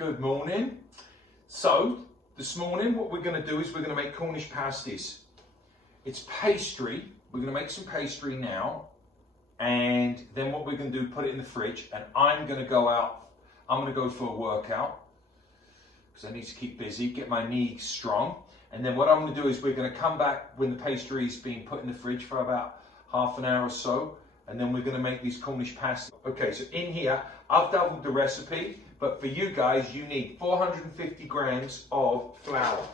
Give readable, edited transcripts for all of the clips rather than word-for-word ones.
Good morning. So this morning what we're going to do is we're going to make Cornish pasties. It's pastry. We're going to make some pastry now, and then what we're going to do, put it in the fridge, and I'm going to go out. I'm going to go for a workout because I need to keep busy, get my knees strong. And then what I'm going to do is we're going to come back when the pastry is being put in the fridge for about half an hour or so, and then we're going to make these Cornish pasties. Okay, so in here I've doubled the recipe, but for you guys you need 450 grams of flour.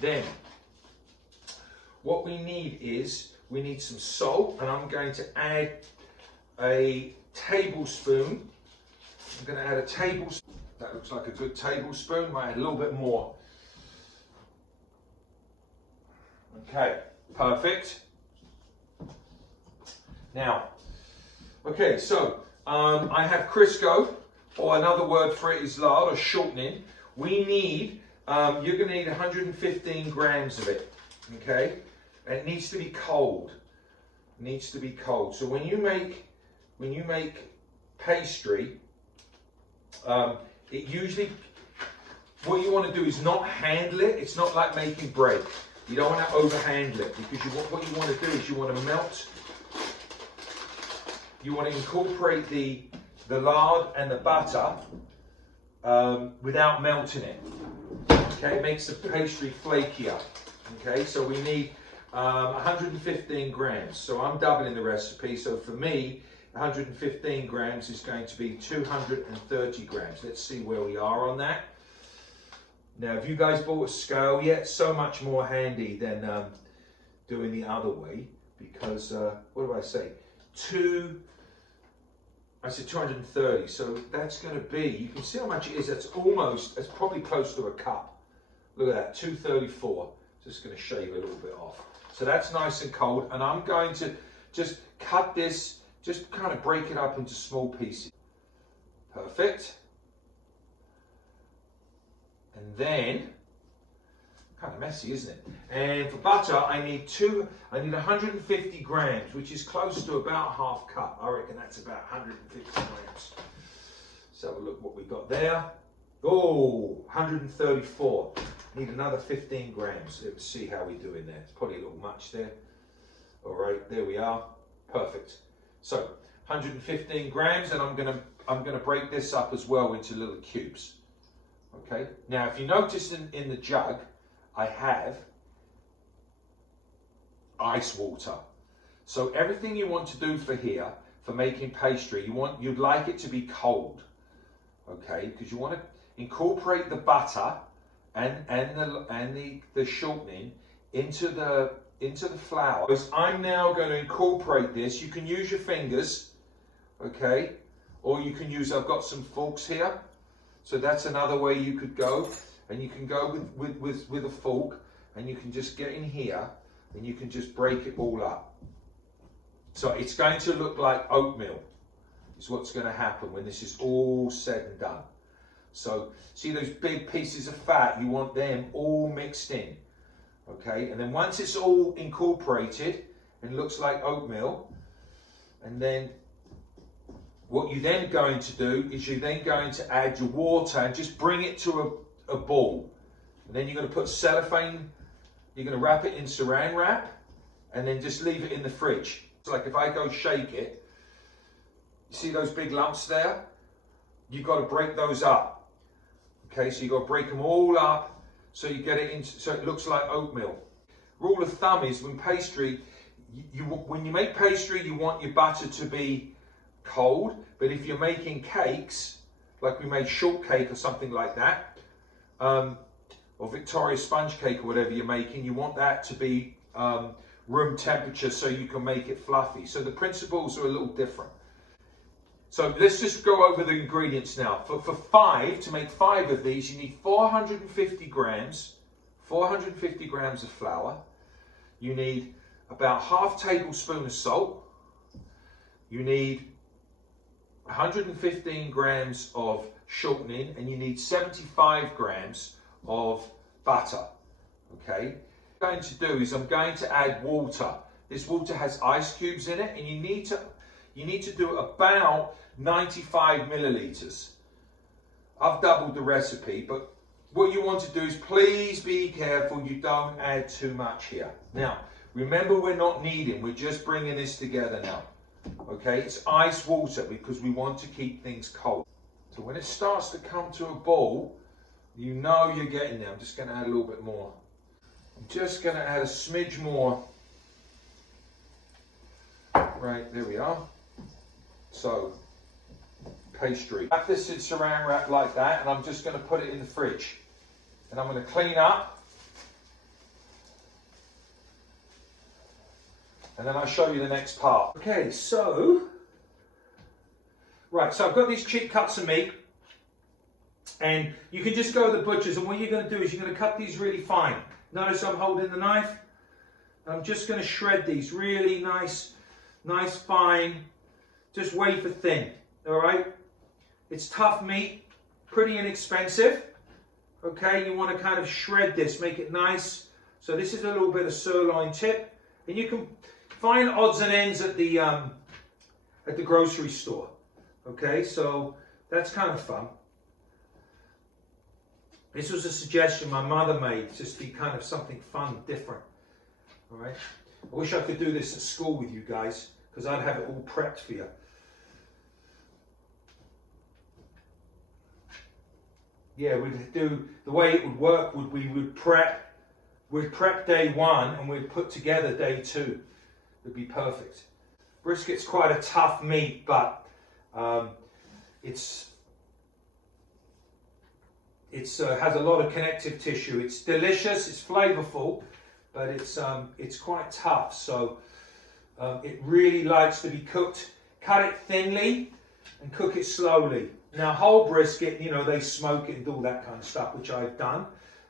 Then what we need is we need some salt, and I'm going to add a tablespoon. I'm going to add a tablespoon. That looks like a good tablespoon. Might add a little bit more. Okay, perfect. Now, okay, so I have Crisco, or another word for it is lard or shortening. We need, you're going to need 115 grams of it, okay? And it needs to be cold. It needs to be cold. So when you make pastry, it usually, what you want to do is not handle it. It's not like making bread. You don't want to overhandle it, because what you want to do is you want to melt. You want to incorporate the lard and the butter without melting it. Okay, it makes the pastry flakier. Okay, so we need 115 grams. So I'm doubling the recipe. So for me, 115 grams is going to be 230 grams. Let's see where we are on that. Now, have you guys bought a scale yet? So much more handy than doing the other way, because what do I say? I said 230, so that's going to be, you can see how much it is. That's probably close to a cup. Look at that, 234. Just going to shave a little bit off. So that's nice and cold, and I'm going to just cut this, just kind of break it up into small pieces. Perfect. And then, kind of messy, isn't it? And for butter, I need 150 grams, which is close to about half cup. I reckon that's about 150 grams. Let's have a look what we got there. Oh, 134. Need another 15 grams. Let's see how we do in there. It's probably a little much there. All right, there we are. Perfect. So 115 grams, and I'm gonna break this up as well into little cubes. Okay. Now, if you notice in the jug, I have ice water. So everything you want to do for making pastry, you'd like it to be cold, okay? Because you want to incorporate the butter and the shortening into the flour. I'm now going to incorporate this. You can use your fingers, okay, or you can use. I've got some forks here, so that's another way you could go. And you can go with a fork, and you can just get in here, and you can just break it all up. So it's going to look like oatmeal, is what's going to happen when this is all said and done. So see those big pieces of fat, you want them all mixed in. Okay, and then once it's all incorporated and looks like oatmeal, and then what you're then going to do is you're then going to add your water and just bring it to a ball, and then you're going to put cellophane, you're going to wrap it in saran wrap, and then just leave it in the fridge. So like if I go shake it, you see those big lumps there? You've got to break those up. Okay, so you've got to break them all up so you get it in, so it looks like oatmeal. Rule of thumb is when you make pastry, you want your butter to be cold, but if you're making cakes, like we made shortcake or something like that, or Victoria sponge cake or whatever you're making, you want that to be room temperature so you can make it fluffy. So the principles are a little different. So let's just go over the ingredients now. To make 5 of these, you need 450 grams of flour. You need about half tablespoon of salt. You need 115 grams of shortening, and you need 75 grams of butter. Okay, what I'm going to do is I'm going to add water. This water has ice cubes in it, and you need to do about 95 milliliters. I've doubled the recipe, but what you want to do is please be careful you don't add too much here. Now, remember we're not kneading, we're just bringing this together now. Okay, it's ice water because we want to keep things cold. So when it starts to come to a ball, you know you're getting there. I'm just going to add a little bit more. I'm just going to add a smidge more. Right, there we are. So, pastry. Wrap this in saran wrap like that, and I'm just going to put it in the fridge. And I'm going to clean up. And then I'll show you the next part. Okay, so, right, so I've got these cheap cuts of meat. And you can just go to the butcher's, and what you're going to do is you're going to cut these really fine. Notice I'm holding the knife. I'm just going to shred these really nice fine, just wafer thin, all right? It's tough meat, pretty inexpensive, okay? You want to kind of shred this, make it nice. So this is a little bit of sirloin tip, and you can find odds and ends at the grocery store, okay? So that's kind of fun. This was a suggestion my mother made, just be kind of something fun, different, all right? I wish I could do this at school with you guys, because I'd have it all prepped for you. Yeah, we'd do, the way it would work would we'd prep day one and we'd put together day two. It'd be perfect. Brisket's quite a tough meat, but it's has a lot of connective tissue. It's delicious, it's flavorful, but it's quite tough. So it really likes to be cooked. Cut it thinly and cook it slowly. Now whole brisket, you know, they smoke it and do all that kind of stuff, which I've done.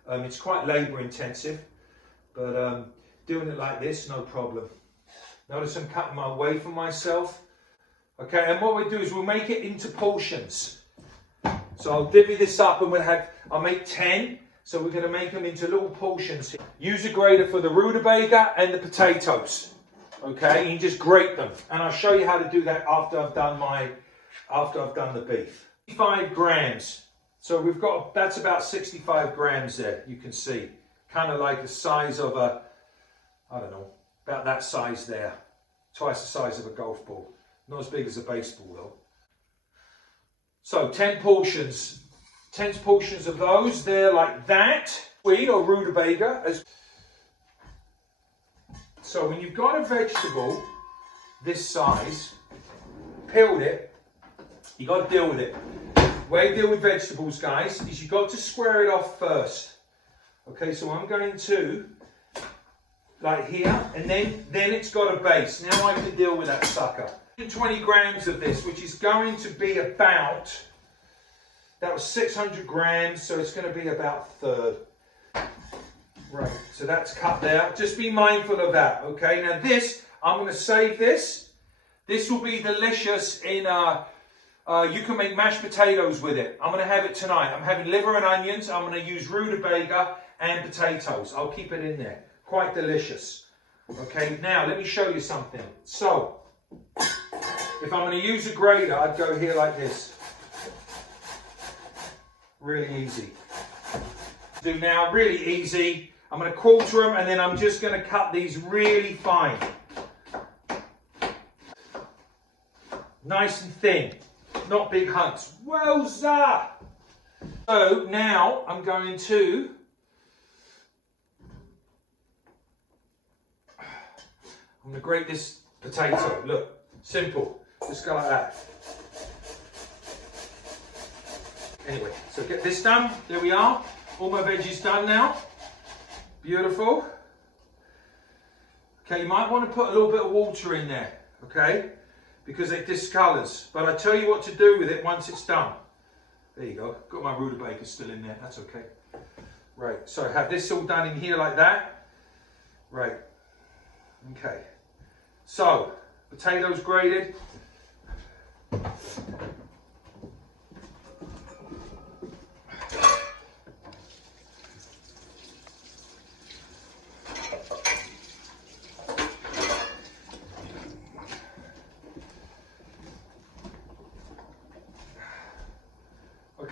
It's quite labor intensive, but doing it like this, no problem. Notice I'm cutting my way for myself. Okay, and what we do is we'll make it into portions. So I'll divvy this up and I'll make 10. So we're going to make them into little portions. Use a grater for the rutabaga and the potatoes. Okay, you just grate them. And I'll show you how to do that after I've done the beef. 65 grams. So we've got, that's about 65 grams there, you can see. Kind of like the size of a, I don't know, about that size there. Twice the size of a golf ball. Not as big as a baseball though. So 10 portions. 10 portions of those, they're like that. Sweet or rutabaga. So when you've got a vegetable this size, peeled it, you got to deal with it. The way you deal with vegetables, guys, is you've got to square it off first. Okay, so I'm going to, like here, and then it's got a base. Now I can deal with that sucker. 20 grams of this, which is going to be about, that was 600 grams, so it's going to be about a third. Right, so that's cut there. Just be mindful of that, okay? Now this, I'm going to save this. This will be delicious in, you can make mashed potatoes with it. I'm going to have it tonight. I'm having liver and onions. I'm going to use rutabaga and potatoes. I'll keep it in there. Quite delicious. Okay, now let me show you something. So, if I'm going to use a grater, I'd go here like this. Really easy. Do now, really easy. I'm going to quarter them and then I'm just going to cut these really fine. Nice and thin. Not big hunks. Wowza! So now I'm going to grate this potato. Look, simple. Just go like that. Anyway, so get this done. There we are. All my veggies done now. Beautiful. Okay, you might want to put a little bit of water in there, okay? Because it discolors. But I tell you what to do with it once it's done. There you go. Got my rutabaga still in there. That's okay. Right, so have this all done in here like that. Right. Okay. So, potatoes grated.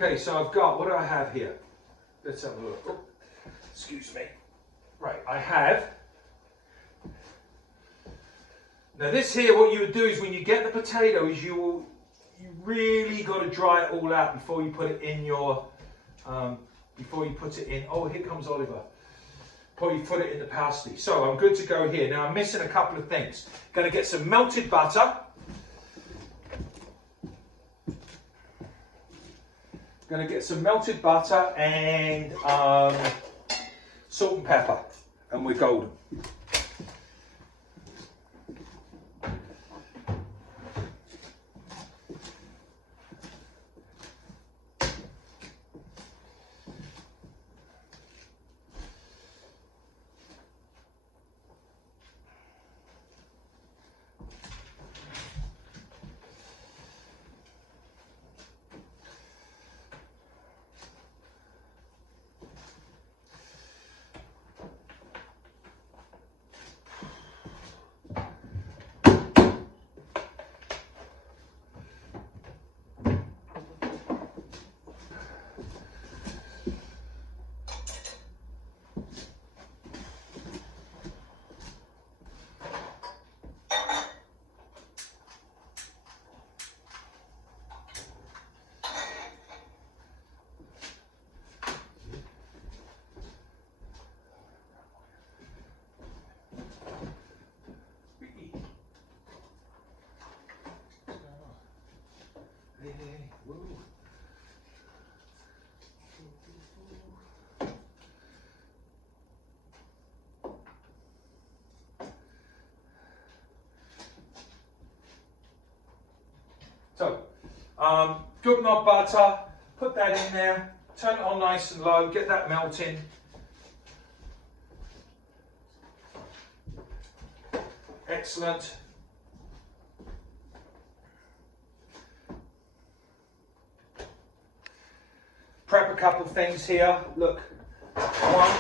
Okay, so I've got, what do I have here? Let's have a look. Oh, excuse me. Right, I have. Now this here, what you would do is when you get the potatoes, you really got to dry it all out before you put it in your, oh, here comes Oliver. Before you put it in the pasty. So I'm good to go here. Now I'm missing a couple of things. Going to get some melted butter. Going to get some melted butter and salt and pepper, and we're golden. So, good knob butter, put that in there, turn it on nice and low, get that melting. Excellent. Prep a couple of things here. Look, one.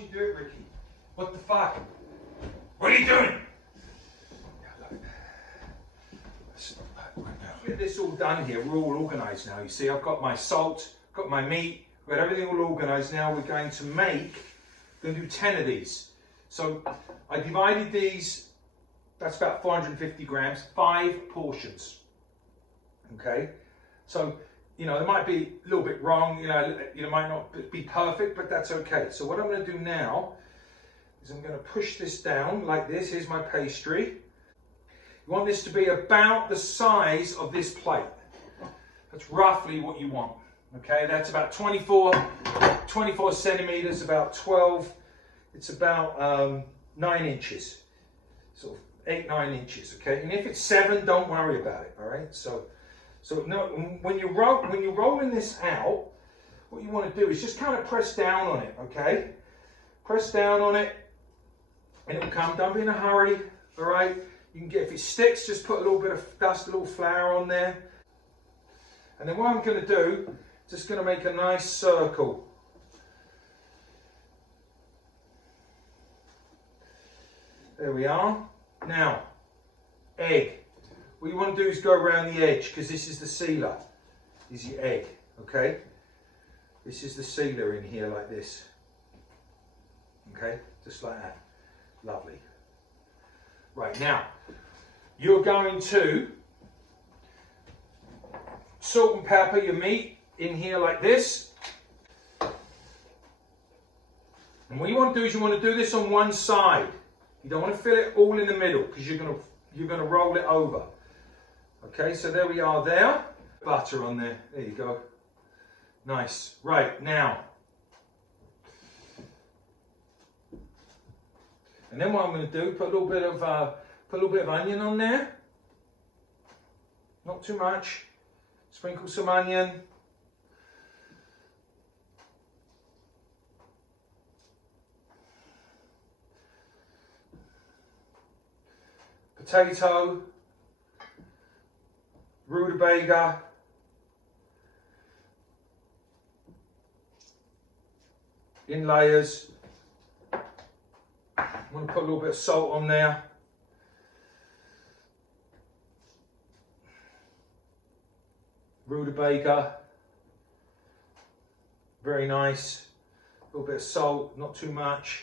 you do it, Ricky? What the fuck? What are you doing? Get this all done here. We're all organised now. You see, I've got my salt, got my meat, we've got everything all organised now. We're going to do 10 of these. So I divided these, that's about 450 grams, 5 portions. Okay, so you know, it might be a little bit wrong, you know, it might not be perfect, but that's okay. So what I'm going to do now is I'm going to push this down like this. Here's my pastry. You want this to be about the size of this plate. That's roughly what you want. Okay, that's about 24 centimeters, about 12, it's about 9 inches. Sort of 8, 9 inches, okay? And if it's 7, don't worry about it, all right? So no, when you're rolling this out, what you want to do is just kind of press down on it, okay? Press down on it, and it'll come. Don't be in a hurry, all right? You can get, if it sticks, just put a little bit of dust, a little flour on there. And then what I'm going to do, just going to make a nice circle. There we are. Now, egg. What you want to do is go around the edge, because this is the sealer. This is your egg, okay? This is the sealer in here like this. Okay, just like that. Lovely. Right, now, you're going to salt and pepper your meat in here like this. And what you want to do is you want to do this on one side. You don't want to fill it all in the middle, because you're going to roll it over. Okay, so there we are there. Butter on there. There you go. Nice. Right, now. And then what I'm going to do, put a little bit of onion on there. Not too much. Sprinkle some onion. Potato. Rutabaga. In layers. I'm going to put a little bit of salt on there. Rutabaga. Very nice. A little bit of salt, not too much.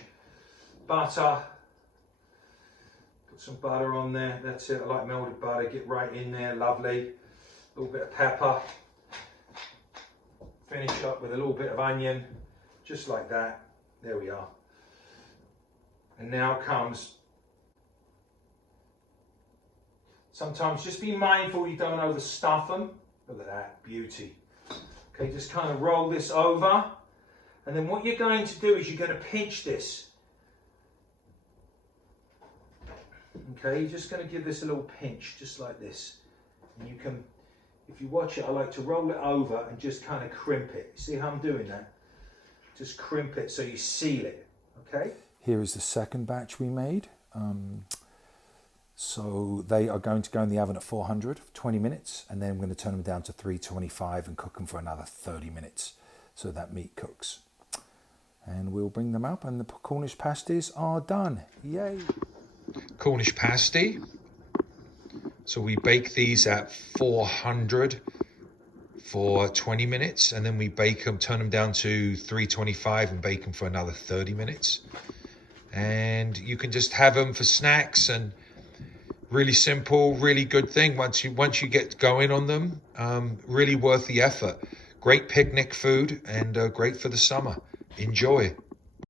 Butter. Put some butter on there. That's it. I like melted butter. Get right in there. Lovely. A little bit of pepper. Finish up with a little bit of onion. Just like that. There we are. And now comes, sometimes just be mindful you don't overstuff them. Look at that, beauty. Okay, just kind of roll this over. And then what you're going to do is you're going to pinch this. Okay, you're just going to give this a little pinch, just like this. And you can, if you watch it, I like to roll it over and just kind of crimp it. See how I'm doing that? Just crimp it so you seal it, okay? Here is the second batch we made. So they are going to go in the oven at 400 for 20 minutes, and then we're going to turn them down to 325 and cook them for another 30 minutes so that meat cooks. And we'll bring them up, and the Cornish pasties are done. Yay! Cornish pasty. So we bake these at 400 for 20 minutes, and then we bake them, turn them down to 325 and bake them for another 30 minutes. And you can just have them for snacks, and really simple, really good thing once you get going on them. Really worth the effort. Great picnic food, and great for the summer. Enjoy.